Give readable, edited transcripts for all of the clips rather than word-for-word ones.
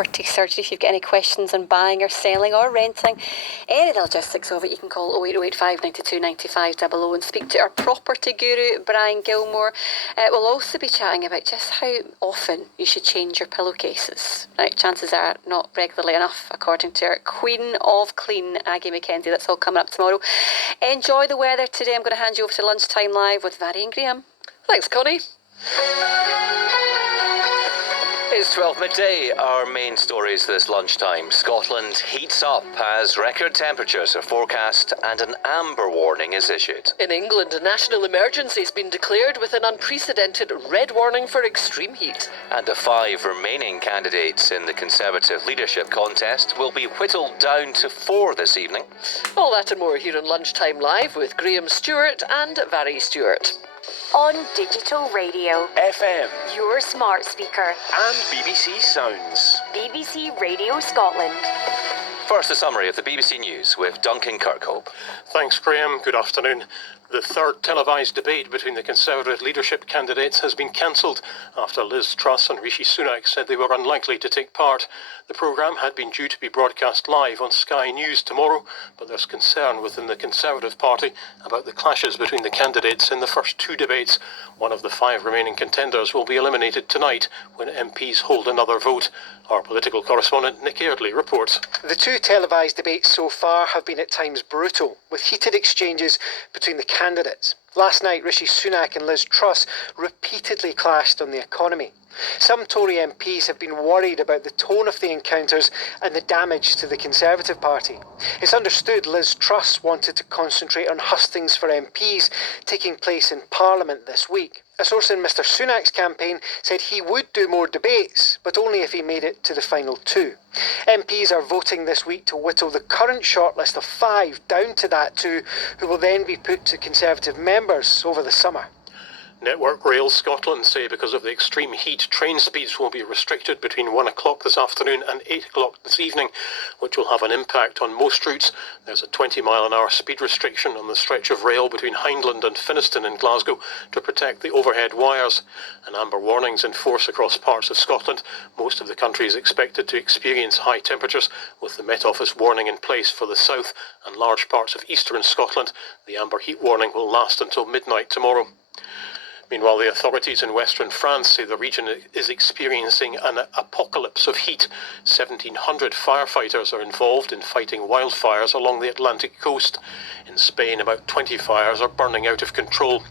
property surgery. If you've got any questions on buying or selling or renting any of the logistics of it, you can call 08085 92 95 00 and speak to our property guru, Brian Gilmore. We'll also be chatting about just how often you should change your pillowcases. Right, chances are not regularly enough, according to our Queen of Clean, Aggie McKenzie. That's all coming up tomorrow. Enjoy the weather today. I'm going to hand you over to Lunchtime Live with Varry and Graham. Thanks, Connie. It's 12 midday. Our main stories this lunchtime. Scotland heats up as record temperatures are forecast and an amber warning is issued. In England, a national emergency has been declared with an unprecedented red warning for extreme heat. And the 5 remaining candidates in the Conservative leadership contest will be whittled down to 4 this evening. All that and more here on Lunchtime Live with Graham Stewart and Varry Stewart. On digital radio, FM, your smart speaker, and BBC Sounds. BBC Radio Scotland. First, a summary of the BBC News with Duncan Kirkhope. Thanks, Graham. Good afternoon. The third televised debate between the Conservative leadership candidates has been cancelled after Liz Truss and Rishi Sunak said they were unlikely to take part. The programme had been due to be broadcast live on Sky News tomorrow, but there's concern within the Conservative Party about the clashes between the candidates in the first 2 debates. One of the 5 remaining contenders will be eliminated tonight when MPs hold another vote. Our political correspondent Nick Eardley reports. The 2 televised debates so far have been at times brutal, with heated exchanges between the candidates. Last night, Rishi Sunak and Liz Truss repeatedly clashed on the economy. Some Tory MPs have been worried about the tone of the encounters and the damage to the Conservative Party. It's understood Liz Truss wanted to concentrate on hustings for MPs taking place in Parliament this week. A source in Mr Sunak's campaign said he would do more debates, but only if he made it to the final 2. MPs are voting this week to whittle the current shortlist of 5 down to that 2, who will then be put to Conservative members over the summer. Network Rail Scotland say because of the extreme heat, train speeds will be restricted between 1 o'clock this afternoon and 8 o'clock this evening, which will have an impact on most routes. There's a 20-mile-an-hour speed restriction on the stretch of rail between Hindland and Finnieston in Glasgow to protect the overhead wires. And amber warnings in force across parts of Scotland. Most of the country is expected to experience high temperatures, with the Met Office warning in place for the south and large parts of eastern Scotland. The amber heat warning will last until midnight tomorrow. Meanwhile, the authorities in western France say the region is experiencing an apocalypse of heat. 1,700 firefighters are involved in fighting wildfires along the Atlantic coast. In Spain, about 20 fires are burning out of control.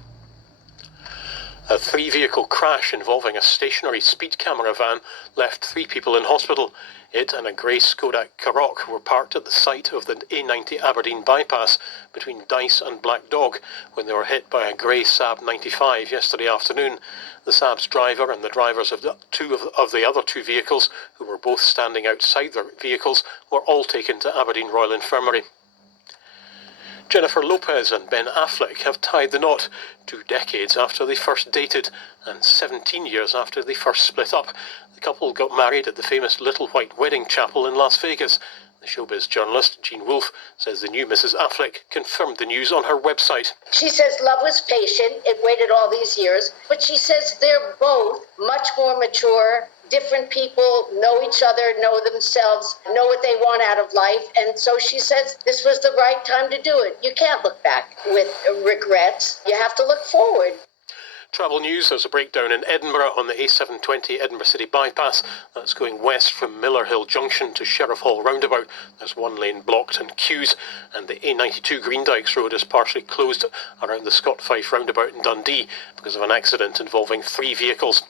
A 3-vehicle crash involving a stationary speed camera van left 3 people in hospital. It and a grey Skoda Karoq were parked at the site of the A90 Aberdeen bypass between Dice and Black Dog when they were hit by a grey Saab 95 yesterday afternoon. The Saab's driver and the drivers of the other 2 vehicles, who were both standing outside their vehicles, were all taken to Aberdeen Royal Infirmary. Jennifer Lopez and Ben Affleck have tied the knot 2 decades after they first dated and 17 years after they first split up. The couple got married at the famous Little White Wedding Chapel in Las Vegas. The showbiz journalist Jean Wolfe says the new Mrs Affleck confirmed the news on her website. She says love was patient, it waited all these years, but she says they're both much more mature. Different people know each other, know themselves, know what they want out of life. And so she says this was the right time to do it. You can't look back with regrets. You have to look forward. Travel news, there's a breakdown in Edinburgh on the A720 Edinburgh City bypass. That's going west from Miller Hill Junction to Sheriff Hall roundabout. There's 1 lane blocked and queues, and the A92 Greendykes Road is partially closed around the Scott Fife roundabout in Dundee because of an accident involving 3 vehicles.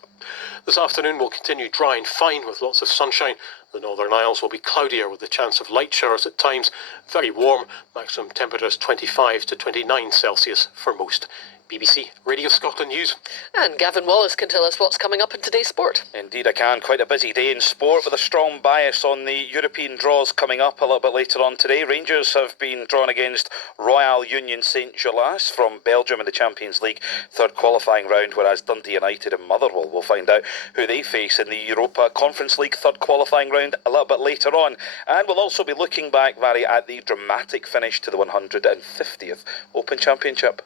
This afternoon will continue dry and fine with lots of sunshine. The Northern Isles will be cloudier with the chance of light showers at times. Very warm, maximum temperatures 25 to 29 Celsius for most. BBC Radio Scotland News. And Gavin Wallace can tell us what's coming up in today's sport. Indeed I can. Quite a busy day in sport with a strong bias on the European draws coming up a little bit later on today. Rangers have been drawn against Royal Union Saint-Gilloise from Belgium in the Champions League third qualifying round, whereas Dundee United and Motherwell will find out who they face in the Europa Conference League third qualifying round a little bit later on. And we'll also be looking back, Varry, at the dramatic finish to the 150th Open Championship.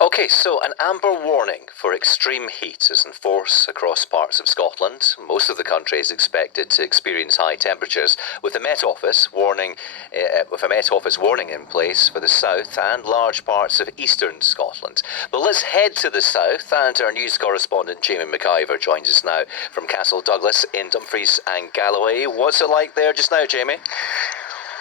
Okay, so an amber warning for extreme heat is in force across parts of Scotland. Most of the country is expected to experience high temperatures, with a Met Office warning in place for the south and large parts of eastern Scotland. But let's head to the south, and our news correspondent Jamie McIver joins us now from Castle Douglas in Dumfries and Galloway. What's it like there just now, Jamie?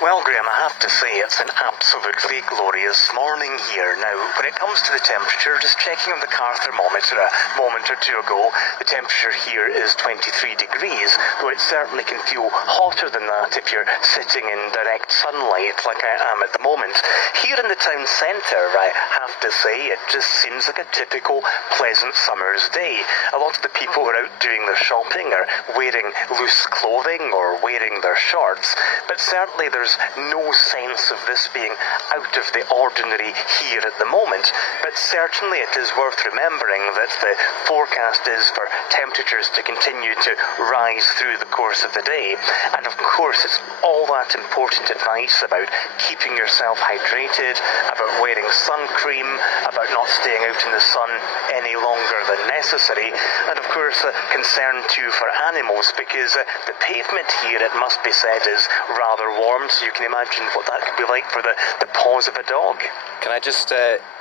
Well, Graham, I have to say it's an absolutely glorious morning here. Now, when it comes to the temperature, just checking on the car thermometer a moment or two ago, the temperature here is 23 degrees, though it certainly can feel hotter than that if you're sitting in direct sunlight like I am at the moment. Here in the town centre, I have to say, it just seems like a typical pleasant summer's day. A lot of the people who are out doing their shopping are wearing loose clothing or wearing their shorts, but certainly there's no sense of this being out of the ordinary here at the moment, but certainly it is worth remembering that the forecast is for temperatures to continue to rise through the course of the day, and of course it's all that important advice about keeping yourself hydrated, about wearing sun cream, about not staying out in the sun any longer than necessary, and of course a concern too for animals, because the pavement here, it must be said, is rather warm, so you can imagine what that could be like for the paws of a dog. Can I just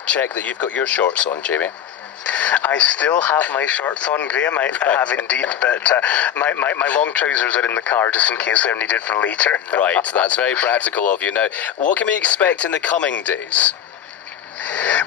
check that you've got your shorts on, Jamie? I still have my shorts on, Graham. I have indeed, but my long trousers are in the car just in case they're needed for later. Right, that's very practical of you. Now, what can we expect in the coming days?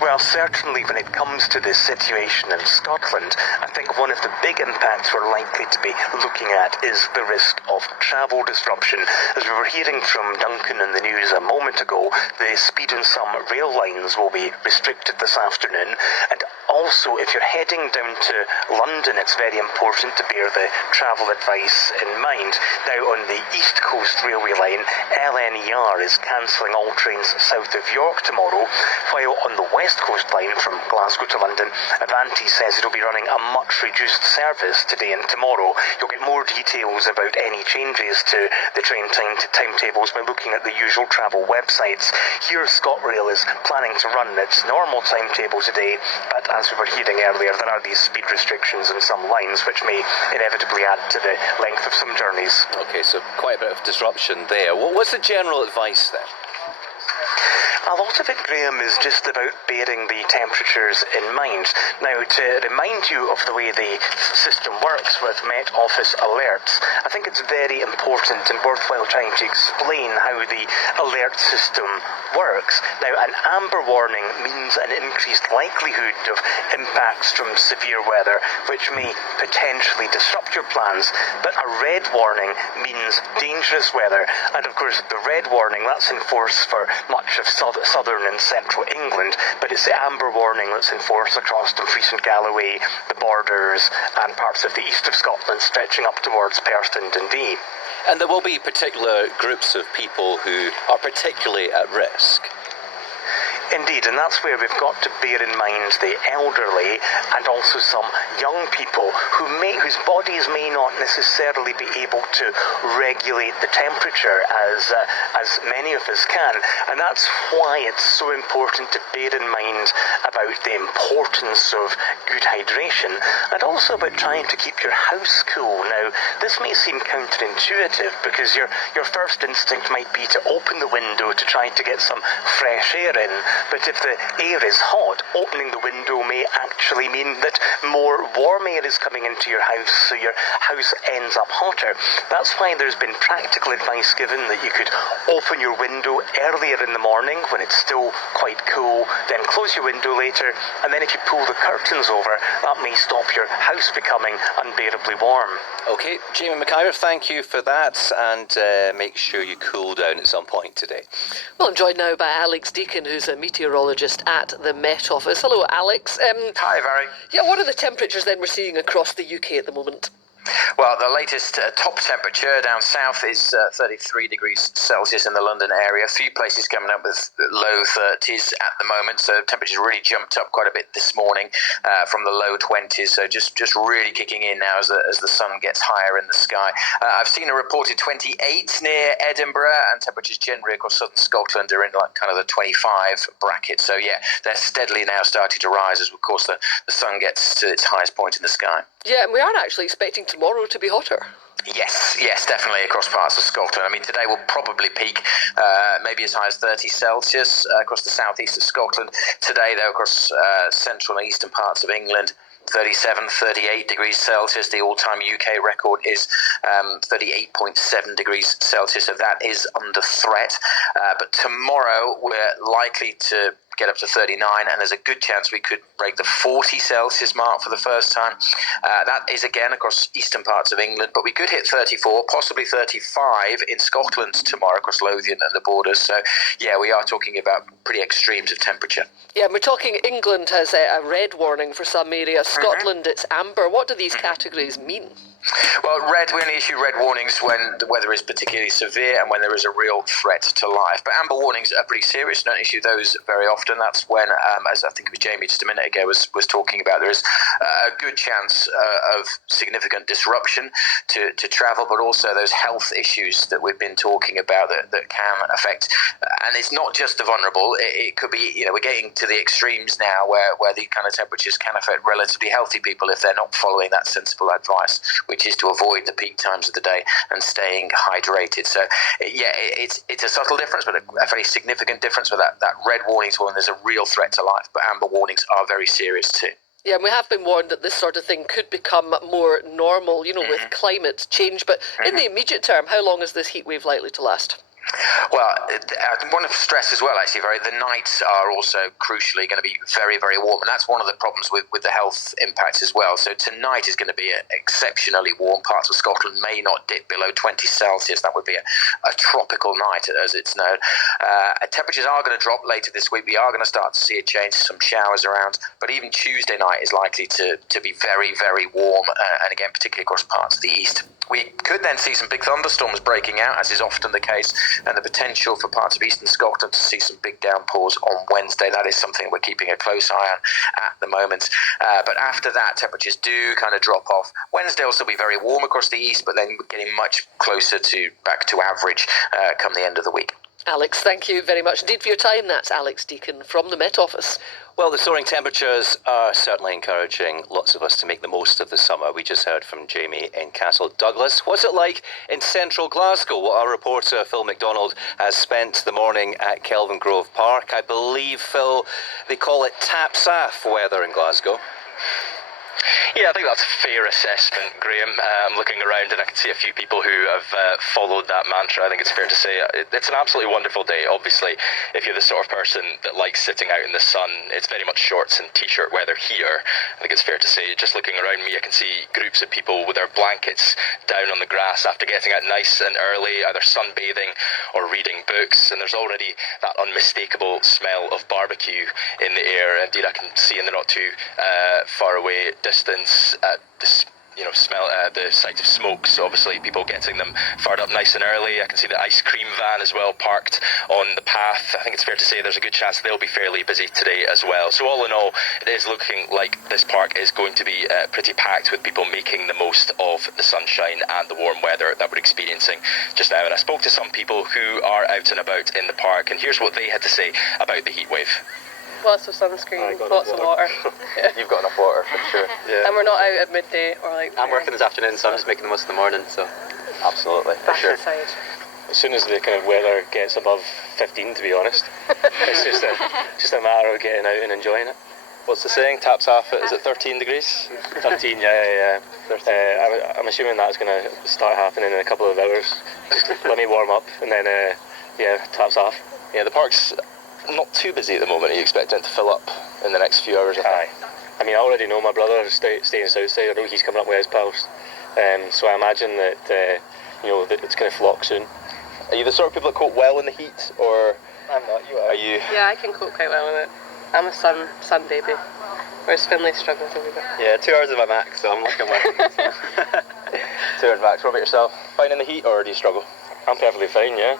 Well, certainly when it comes to this situation in Scotland, I think one of the big impacts we're likely to be looking at is the risk of travel disruption. As we were hearing from Duncan in the news a moment ago, the speed on some rail lines will be restricted this afternoon, and also if you're heading down to London, it's very important to bear the travel advice in mind. Now, on the East Coast Railway line, LNER is cancelling all trains south of York tomorrow, while on the West Coast line from Glasgow to London, Avanti says it'll be running a much reduced service today and tomorrow. You'll get more details about any changes to the train timetables by looking at the usual travel websites. Here, ScotRail is planning to run its normal timetable today, but as we were hearing earlier, there are these speed restrictions on some lines which may inevitably add to the length of some journeys. Okay, so quite a bit of disruption there. What's the general advice then? A lot of it, Graham, is just about bearing the temperatures in mind. Now, to remind you of the way the system works with Met Office alerts, I think it's very important and worthwhile trying to explain how the alert system works. Now, an amber warning means an increased likelihood of impacts from severe weather, which may potentially disrupt your plans, but a red warning means dangerous weather, and of course the red warning, that's in force for much of southern and central England, but it's the amber warning that's in force across Dumfries and Galloway, the borders, and parts of the east of Scotland, stretching up towards Perth and Dundee. And there will be particular groups of people who are particularly at risk. Indeed, and that's where we've got to bear in mind the elderly and also some young people whose bodies may not necessarily be able to regulate the temperature as many of us can, and that's why it's so important to bear in mind about the importance of good hydration and also about trying to keep your house cool. Now, this may seem counterintuitive because your first instinct might be to open the window to try to get some fresh air in, but if the air is hot, opening the window may actually mean that more warm air is coming into your house, so your house ends up hotter. That's why there's been practical advice given that you could open your window earlier in the morning when it's still quite cool, then close your window later, and then if you pull the curtains over, that may stop your house becoming unbearably warm. Okay, Jamie McIver, thank you for that, and make sure you cool down at some point today. Well, I'm joined now by Alex Deakin, who's a meteorologist at the Met Office. Hello, Alex. Hi, Barry. Yeah, what are the temperatures then we're seeing across the UK at the moment? Well, the latest top temperature down south is 33 degrees Celsius in the London area. A few places coming up with low 30s at the moment, so temperatures really jumped up quite a bit this morning from the low 20s, so just really kicking in now as the sun gets higher in the sky. I've seen a reported 28 near Edinburgh, and temperatures generally across southern Scotland are in like kind of the 25 bracket, so yeah, they're steadily now starting to rise as, of course, the sun gets to its highest point in the sky. Yeah, and we are actually expecting tomorrow to be hotter. Yes, definitely across parts of Scotland. I mean, today will probably peak maybe as high as 30 Celsius across the southeast of Scotland. Today, though, across central and eastern parts of England, 37, 38 degrees Celsius. The all-time UK record is 38.7 degrees Celsius, so that is under threat. But tomorrow, we're likely to get up to 39, and there's a good chance we could break the 40 Celsius mark for the first time. That is again across eastern parts of England, but we could hit 34, possibly 35 in Scotland tomorrow across Lothian and the borders. So yeah, we are talking about pretty extremes of temperature. Yeah, and we're talking England has a red warning for some areas. Scotland, it's amber. What do these categories mean? Well, we only issue red warnings when the weather is particularly severe and when there is a real threat to life. But amber warnings are pretty serious. Don't issue those very often. That's when, as I think it was Jamie just a minute ago was talking about, there is a good chance of significant disruption to travel, but also those health issues that we've been talking about that can affect. And it's not just the vulnerable. It could be, we're getting to the extremes now where the kind of temperatures can affect relatively healthy people if they're not following that sensible advice, which is to avoid the peak times of the day and staying hydrated. So, yeah, it's a subtle difference, but a very significant difference with that red warnings when there's a real threat to life, but amber warnings are very serious too. Yeah, and we have been warned that this sort of thing could become more normal, with climate change. But in the immediate term, how long is this heat wave likely to last? Well, I want to stress as well, actually, the nights are also crucially going to be very, very warm, and that's one of the problems with the health impacts as well. So tonight is going to be exceptionally warm. Parts of Scotland may not dip below 20 Celsius. That would be a tropical night, as it's known. Temperatures are going to drop later this week. We are going to start to see a change, some showers around, but even Tuesday night is likely to be very, very warm, and again, particularly across parts of the east. We could then see some big thunderstorms breaking out, as is often the case, and the potential for parts of eastern Scotland to see some big downpours on Wednesday. That is something we're keeping a close eye on at the moment. But after that, temperatures do kind of drop off. Wednesday will still be very warm across the east, but then getting much closer to back to average come the end of the week. Alex, thank you very much indeed for your time. That's Alex Deakin from the Met Office. Well, the soaring temperatures are certainly encouraging lots of us to make the most of the summer. We just heard from Jamie in Castle Douglas. What's it like in central Glasgow? Well, our reporter, Phil McDonald, has spent the morning at Kelvin Grove Park. I believe, Phil, they call it tap-saff weather in Glasgow. Yeah, I think that's a fair assessment, Graham. I'm looking around and I can see a few people who have followed that mantra. I think it's fair to say it's an absolutely wonderful day. Obviously, if you're the sort of person that likes sitting out in the sun, it's very much shorts and t-shirt weather here. I think it's fair to say, just looking around me, I can see groups of people with their blankets down on the grass after getting out nice and early, either sunbathing or reading books. And there's already that unmistakable smell of barbecue in the air. Indeed, I can see in the not too far away distance smell the sight of smoke. So obviously people getting them fired up nice and early. I can see the ice cream van as well parked on the path. I think it's fair to say there's a good chance they'll be fairly busy today as well. So all in all, it is looking like this park is going to be pretty packed with people making the most of the sunshine and the warm weather that we're experiencing just now. And I spoke to some people who are out and about in the park, and here's what they had to say about the heat wave. Lots of sunscreen, lots of water. You've got enough water for sure. Yeah. And we're not out at midday or I'm working this afternoon, so I'm just making the most of the morning. So absolutely, back for sure. inside. As soon as the kind of weather gets above 15, to be honest, it's just a matter of getting out and enjoying it. What's the saying? Taps off at, is it 13 degrees? 13, yeah. 13. I'm assuming that's going to start happening in a couple of hours. Just let me warm up and then, taps off. Yeah, the park's not too busy at the moment. Are you expecting it to fill up in the next few hours? Aye. I mean, I already know my brother is staying Southside. I know he's coming up with his pals. So I imagine that, that it's going to flock soon. Are you the sort of people that cope well in the heat, or...? I'm not, you are. Are you? Yeah, I can cope quite well with it. I'm a sun baby, whereas Finlay struggles a wee bit. Yeah, 2 hours is my max, so I'm looking well. Two Max, what about yourself? Fine in the heat, or do you struggle? I'm perfectly fine, yeah.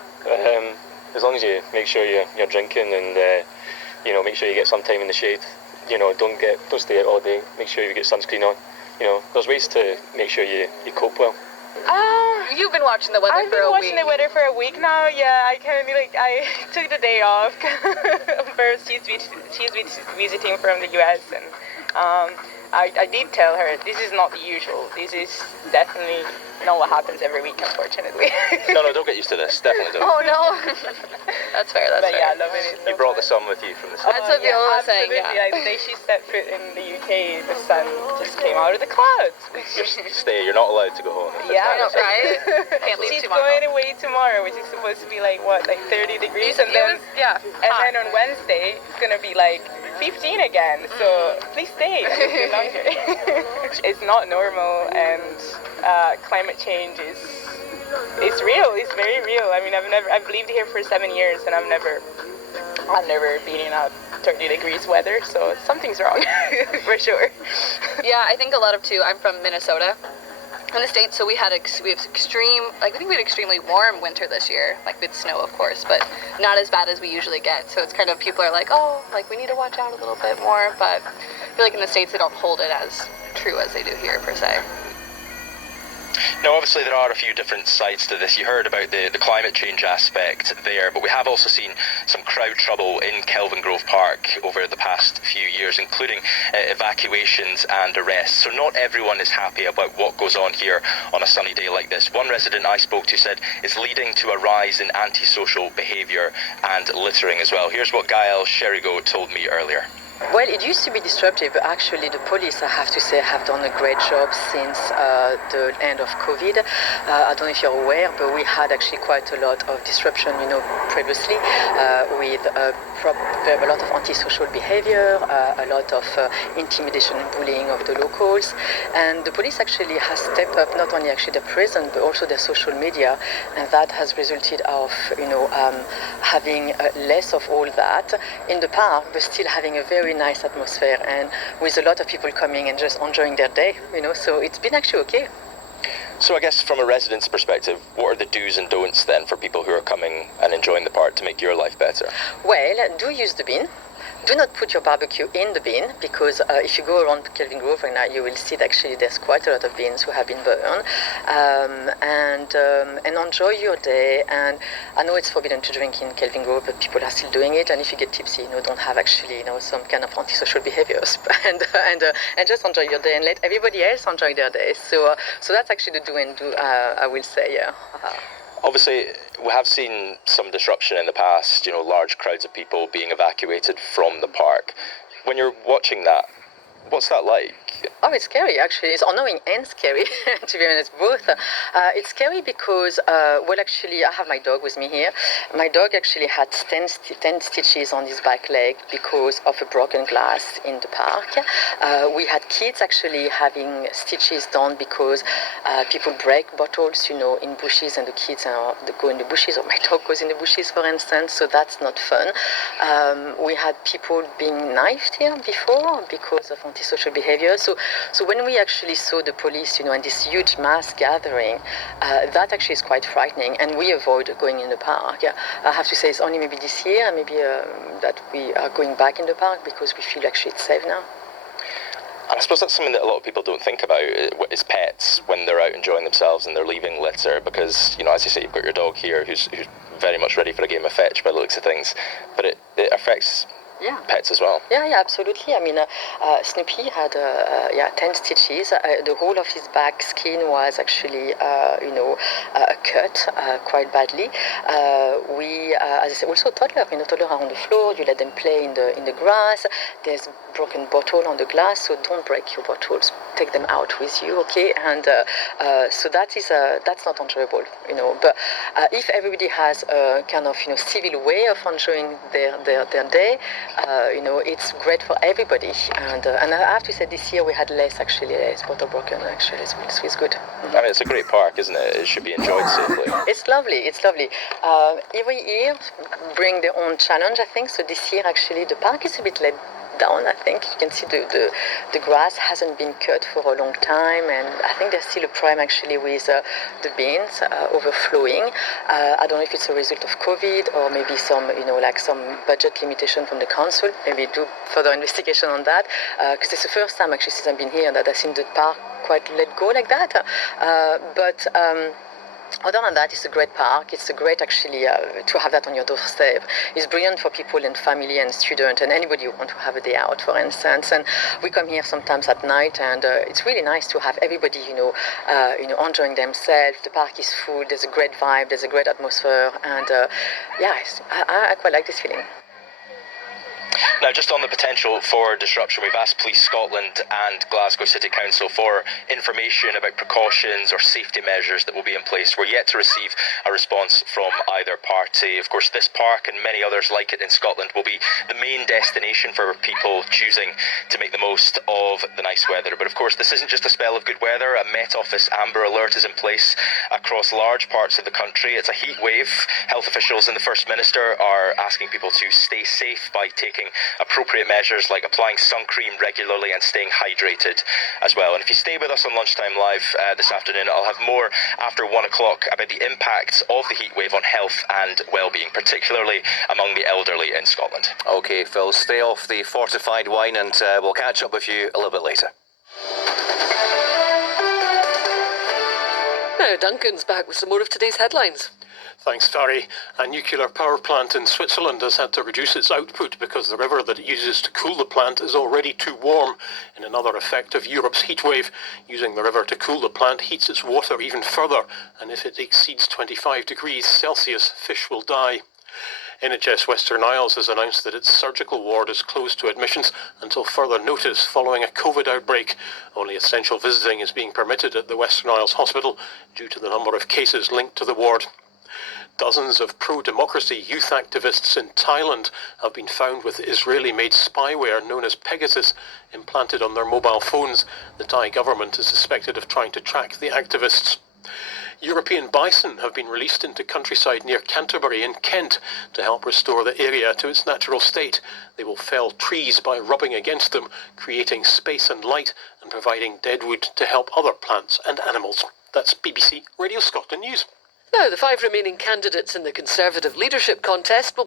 As long as you make sure you're drinking and make sure you get some time in the shade. Don't stay out all day. Make sure you get sunscreen on. There's ways to make sure you cope well. You've been watching the weather for a week. I've been watching the weather for a week now. Yeah, I took the day off. First, she's visiting from the US, and I did tell her this is not the usual. This is definitely not what happens every week, unfortunately. No, don't get used to this. Definitely don't. Oh no. That's fair. That's fair. Yeah, loving it. You brought the sun with you from the sun. That's what Viola was saying. Absolutely. Yeah. Like, the day she stepped foot in the UK, the sun just came out of the clouds. You're not allowed to go home. Yeah, I know, right? Can't leave She's tomorrow. going away tomorrow, which is supposed to be like 30 degrees, and then then on Wednesday it's gonna be like 15 again. So please stay a little bit longer. It's not normal, and climate change is real. It's very real. I mean, I've lived here for 7 years, and I've never been in a 30 degrees weather, so something's wrong for sure. Yeah, I think a lot of too. I'm from Minnesota, in the States, so we have extreme. I think we had extremely warm winter this year, like with snow, of course, but not as bad as we usually get. So it's kind of people are like, oh, like we need to watch out a little bit more, but I feel like in the States they don't hold it as true as they do here per se. Now, obviously, there are a few different sides to this. You heard about the climate change aspect there, but we have also seen some crowd trouble in Kelvin Grove Park over the past few years, including evacuations and arrests. So not everyone is happy about what goes on here on a sunny day like this. One resident I spoke to said it's leading to a rise in antisocial behaviour and littering as well. Here's what Gael Sherigo told me earlier. Well, it used to be disruptive, but actually the police, I have to say, have done a great job since the end of COVID. I don't know if you're aware, but we had actually quite a lot of disruption, previously with a lot of antisocial behavior, a lot of intimidation and bullying of the locals. And the police actually has stepped up not only actually their presence, but also their social media. And that has resulted of, having less of all that in the park, but still having a very nice atmosphere and with a lot of people coming and just enjoying their day, so it's been actually okay. So I guess from a resident's perspective, what are the do's and don'ts then for people who are coming and enjoying the park to make your life better? Well, do use the bin. Do not put your barbecue in the bin, because if you go around Kelvin Grove right now, you will see that actually there's quite a lot of bins who have been burned. And enjoy your day. And I know it's forbidden to drink in Kelvin Grove, but people are still doing it. And if you get tipsy, don't have actually some kind of antisocial behaviors. and just enjoy your day and let everybody else enjoy their day. So that's actually the do and do. I will say, yeah. Obviously, we have seen some disruption in the past, large crowds of people being evacuated from the park. When you're watching that, what's that like? Oh, it's scary, actually. It's annoying and scary, to be honest, both. It's scary because, actually, I have my dog with me here. My dog actually had 10 stitches on his back leg because of a broken glass in the park. We had kids actually having stitches done because people break bottles, in bushes, and the kids go in the bushes, or my dog goes in the bushes, for instance, so that's not fun. We had people being knifed here before because of antisocial behavior. So when we actually saw the police, and this huge mass gathering, that actually is quite frightening, and we avoid going in the park. I have to say it's only maybe this year, maybe that we are going back in the park because we feel actually it's safe now. And I suppose that's something that a lot of people don't think about, is pets when they're out enjoying themselves and they're leaving litter, because, as you say, you've got your dog here who's very much ready for a game of fetch by the looks of things, but it affects pets as well. Yeah, absolutely. I mean, Snoopy had 10 stitches. The whole of his back skin was actually, cut quite badly. We, as I said, also toddler. Toddler are on the floor. You let them play in the grass. There's broken bottle on the glass, so don't break your bottles. Take them out with you, okay? And so that's not enjoyable, But if everybody has a kind of civil way of enjoying their day, it's great for everybody. And I have to say, this year we had less bottle broken. Actually, it's good. I mean, it's a great park, isn't it? It should be enjoyed safely. It's lovely. Every year bring their own challenge, I think. So this year, actually, the park is a bit down, I think. You can see the grass hasn't been cut for a long time, and I think there's still a problem actually with the bins overflowing. I don't know if it's a result of COVID or maybe some, like some budget limitation from the council. Maybe do further investigation on that, because it's the first time actually since I've been here that I've seen the park quite let go like that. Other than that, it's a great park. It's a great, actually, to have that on your doorstep. It's brilliant for people and family and students and anybody who want to have a day out, for instance. And we come here sometimes at night, and it's really nice to have everybody, enjoying themselves. The park is full. There's a great vibe. There's a great atmosphere, and I quite like this feeling. Now, just on the potential for disruption, we've asked Police Scotland and Glasgow City Council for information about precautions or safety measures that will be in place. We're yet to receive a response from either party. Of course, this park and many others like it in Scotland will be the main destination for people choosing to make the most of the nice weather. But of course, this isn't just a spell of good weather. A Met Office amber alert is in place across large parts of the country. It's a heat wave. Health officials and the First Minister are asking people to stay safe by taking appropriate measures like applying sun cream regularly and staying hydrated as well. And if you stay with us on Lunchtime Live this afternoon, I'll have more after 1 o'clock about the impacts of the heatwave on health and well-being, particularly among the elderly in Scotland. OK, Phil, stay off the fortified wine, and we'll catch up with you a little bit later. Now, Duncan's back with some more of today's headlines. Thanks, Farry. A nuclear power plant in Switzerland has had to reduce its output because the river that it uses to cool the plant is already too warm. In another effect of Europe's heatwave, using the river to cool the plant heats its water even further, and if it exceeds 25 degrees Celsius, fish will die. NHS Western Isles has announced that its surgical ward is closed to admissions until further notice following a COVID outbreak. Only essential visiting is being permitted at the Western Isles Hospital due to the number of cases linked to the ward. Dozens of pro-democracy youth activists in Thailand have been found with Israeli-made spyware known as Pegasus implanted on their mobile phones. The Thai government is suspected of trying to track the activists. European bison have been released into countryside near Canterbury in Kent to help restore the area to its natural state. They will fell trees by rubbing against them, creating space and light and providing deadwood to help other plants and animals. That's BBC Radio Scotland News. Now, the 5 remaining candidates in the Conservative leadership contest will